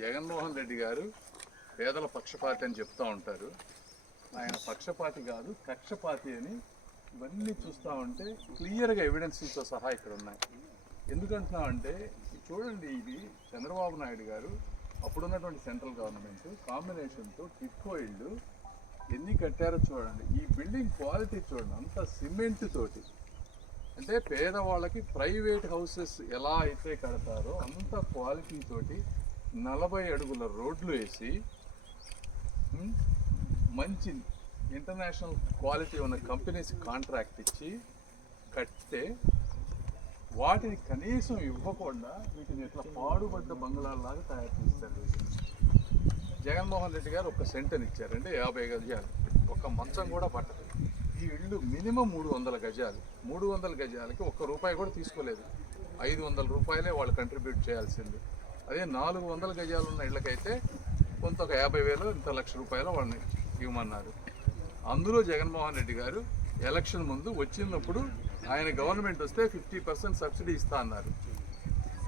జగన్మోహన్ రెడ్డి గారు పేదల పక్షపాతి అని చెప్తూ ఉంటారు. ఆయన పక్షపాతి కాదు, కక్షపాతి అని ఇవన్నీ చూస్తూ ఉంటే క్లియర్గా ఎవిడెన్స్తో సహా ఇక్కడ ఉన్నాయి. ఎందుకంటున్నామంటే చూడండి, ఇది చంద్రబాబు నాయుడు గారు అప్పుడున్నటువంటి సెంట్రల్ గవర్నమెంట్ కాంబినేషన్తో టిట్కో ఇళ్ళు ఎన్ని కట్టారో చూడండి. ఈ బిల్డింగ్ క్వాలిటీ చూడండి, అంత సిమెంట్ తోటి. అంటే పేదవాళ్ళకి ప్రైవేట్ హౌసెస్ ఎలా అయితే కడతారో అంత క్వాలిటీ తోటి 40 అడుగుల రోడ్లు వేసి మంచి ఇంటర్నేషనల్ క్వాలిటీ ఉన్న కంపెనీస్ కాంట్రాక్ట్ ఇచ్చి కట్టే వాటిని కనీసం ఇవ్వకుండా వీటిని ఇట్లా పాడుబడ్డ బంగ్లాలాగా తయారు చేస్తారు. జగన్మోహన్ రెడ్డి గారు ఒక సెంటని ఇచ్చారు, అంటే 50 గజాలు, ఒక మంచం కూడా పట్టదు. ఈ ఇళ్ళు మినిమం 300 గజాలు. 300 గజాలకి ₹1 కూడా తీసుకోలేదు. 500 రూపాయలే వాళ్ళు కంట్రిబ్యూట్ చేయాల్సింది. అదే 400 గజాలు ఉన్న ఇళ్ళకైతే కొంత ఒక 50,000 ఇంత ₹1,00,000 వాళ్ళని ఇవ్వమన్నారు. అందులో జగన్మోహన్ రెడ్డి గారు ఎలక్షన్ ముందు వచ్చినప్పుడు ఆయన గవర్నమెంట్ వస్తే 50% సబ్సిడీ ఇస్తా అన్నారు.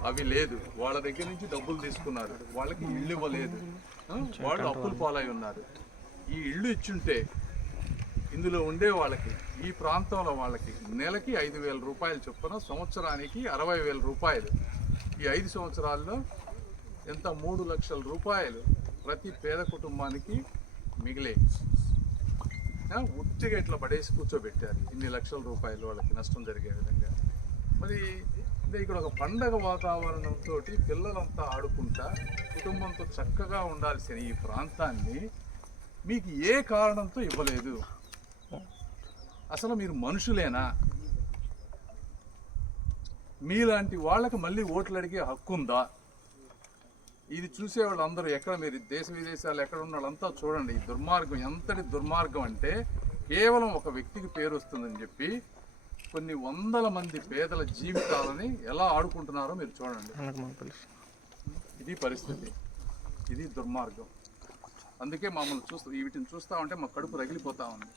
అవి లేదు, వాళ్ళ దగ్గర నుంచి డబ్బులు తీసుకున్నారు, వాళ్ళకి ఇళ్ళు ఇవ్వలేదు, వాళ్ళు అప్పులు పాలై ఉన్నారు. ఈ ఇళ్ళు ఇచ్చుంటే ఇందులో ఉండే వాళ్ళకి, ఈ ప్రాంతంలో వాళ్ళకి నెలకి 5,000 రూపాయలు చొప్పున, సంవత్సరానికి 60,000 రూపాయలు. ఈ 5 సంవత్సరాల్లో ఎంత? 3 లక్షల రూపాయలు ప్రతి పేద కుటుంబానికి మిగిలే. ఉట్టిగా ఇట్లా పడేసి కూర్చోబెట్టారు. ఇన్ని లక్షల రూపాయలు వాళ్ళకి నష్టం జరిగే విధంగా. మరి ఇక్కడ ఒక పండగ వాతావరణంతో పిల్లలంతా ఆడుకుంటా కుటుంబంతో చక్కగా ఉండాల్సిన ఈ ప్రాంతాన్ని మీకు ఏ కారణంతో ఇవ్వలేదు? అసలు మీరు మనుషులేనా? మీలాంటి వాళ్ళకి మళ్ళీ ఓట్లు అడిగే హక్కు ఉందా? ఇది చూసేవాళ్ళు అందరూ ఎక్కడ, మీరు దేశ విదేశాలు ఎక్కడ ఉన్న వాళ్ళంతా చూడండి. ఈ దుర్మార్గం ఎంతటి దుర్మార్గం అంటే, కేవలం ఒక వ్యక్తికి పేరు వస్తుందని చెప్పి కొన్ని వందల మంది పేదల జీవితాలని ఎలా ఆడుకుంటున్నారో మీరు చూడండి. ఇది పరిస్థితి, ఇది దుర్మార్గం. అందుకే మమ్మల్ని వీటిని చూస్తూ ఉంటే మా కడుపు రగిలిపోతూ ఉంది.